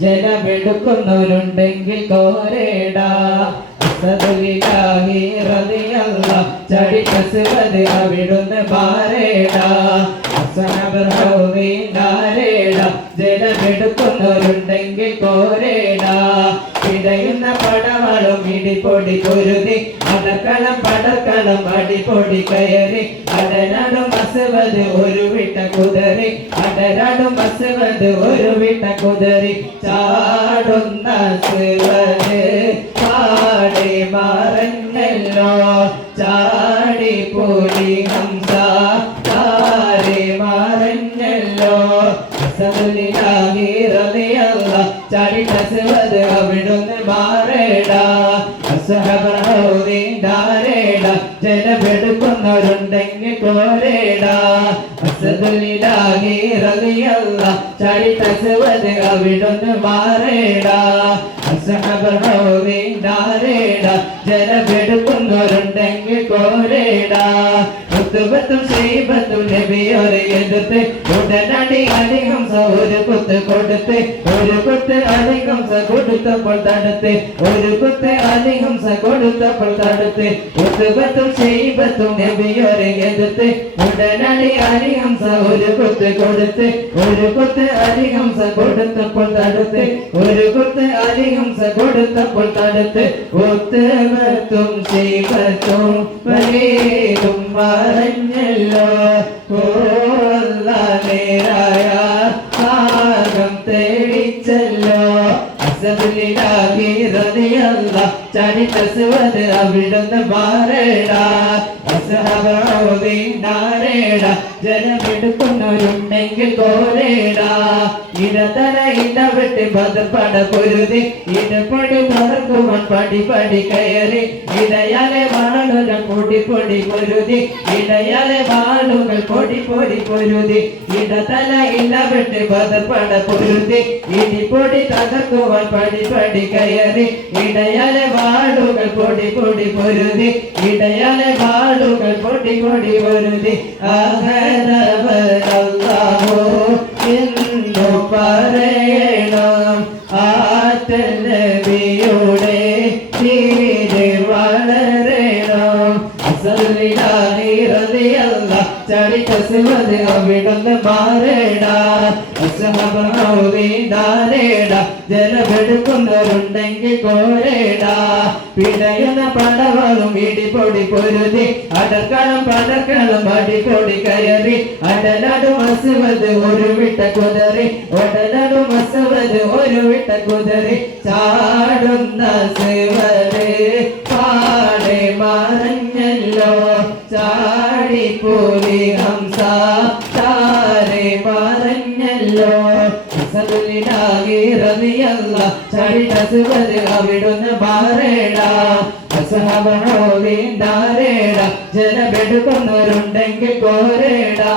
ജലമെടുക്കുന്നവരുണ്ടെങ്കിൽ കോരേടാ. അസദുലില്ലാഹി റളിയല്ലാഹ് അവിടുന്ന് പാരേടാ ജലമെടുക്കുന്നവരുണ്ടെങ്കിൽ കോരേടാ ഇടയുന്ന പടവളും ഇടിപ്പൊടി പൊരുതി അടക്കളം പടക്കളം അടിപൊടി കയറി അടരാടും അസുവത് ഒരു വിട്ട കുതറി അടരാടും അസുവത് ഒരു വിട്ട കുതറി ചാടുന്ന സുവത് ചാടി കസുവത് അവിടുന്ന് മാറേടാ അസഹബറൗദീണ്ടാരേടാ ജലമെടുക്കുന്നവരുണ്ടെങ്കിൽ കോരേടാ ചാടി കസുവത് അവിടുന്ന് മാറേടാ അസഹബറൗദീണ്ടാരേടാ ജലമെടുക്കുന്നവരുണ്ടെങ്കിൽ കോരേടാ ഋതുബത്തും ശ്രീബത്തും നബിയോരെ എതിർത്ത് ഉടനടി അലിഹംസ ഒരു കുത്ത് കൊടുത്ത് ഒരു കുത്ത് അലിഹംസ കൊടുത്തപ്പോൾ തടുത്ത് ഒരു കുത്ത് അലിഹംസ കൊടുത്തപ്പോൾ തടുത്ത് ഋതുബത്തും ശ്രീബത്തും നബിയോരെ എതിർത്ത് ഉടനടി അലിഹംസ ഒരു കുത്ത് കൊടുത്ത് ഒരു കുത്ത് അലിഹംസ കൊടുത്തപ്പോൾ തടുത്ത് ഒരു കുത്ത് അലിഹംസ കൊടുത്തപ്പോൾ തടുത്ത് ഉത്തമത്തും ശ്രീബത്തും വലീതും പറഞ്ഞല്ലോ തേടിച്ചല്ലോ. അസബിലാഹി റളിയല്ലാഹ് ചരിതസ്വത് അവിടുന്ന് മാറേടാ അസഹബീണ്ടാരേടാ ജനമെടുക്കുന്നവരുണ്ടെങ്കിൽ കോരേടാ ഇടതല ഇടവിട്ട് ബദർപട പൊരുതി ഇടപടി മറക്കുവാൻ പടി പടി കയറി. ഇടയാലെ വാളുകൾ പൊടി പൊടി പൊരുതി ഇടയാലെ വാളുകൾ പൊടി പൊടി പൊരുതി. ഇടതല ഇടവിട്ട് ബദർപട പൊരുതി ഇടിപ്പൊടി തകർക്കുവാൻ പടി പടി കയറി. ഇടയാലെ വാളുകൾ പൊടി പൊടി പൊരുതി ഇടയാലെ വാളുകൾ പൊടി പൊടി പൊരുതി അഹരവരല്ലാഹു എന്നു പറയണം ആറ്റൽ നബിയുടെ തീരെ വളരണം. അസലിലാഹി റളിയല്ലാഹ് ചരിതസ്വത് അവിടുന്ന് മാറേടാ. അസഹബീണ്ടാരേടാ ജലമെടുക്കുന്നവരുണ്ടെങ്കിൽ കോരേടാ പിടയുന്ന പടവളും ഇടിപൊടി പൊരുതി. അടക്കണം പടക്കണം അടിപൊടി കയറി. അടലടും അസുവത് ഒരു വിട്ട കുതറി. ഒടലടും അസുവത് ഒരു വിട്ട കുതറി. ചാടുന്ന സുവത് പോലി ഹംസ റളിയല്ലാഹ് ചരിതസുവത് അവിടുന്ന് മാറേടാ. അസഹബഹോവിണ്ടാരേടാ ജലമെടുക്കുന്നവരുണ്ടെങ്കിൽ കോരേടാ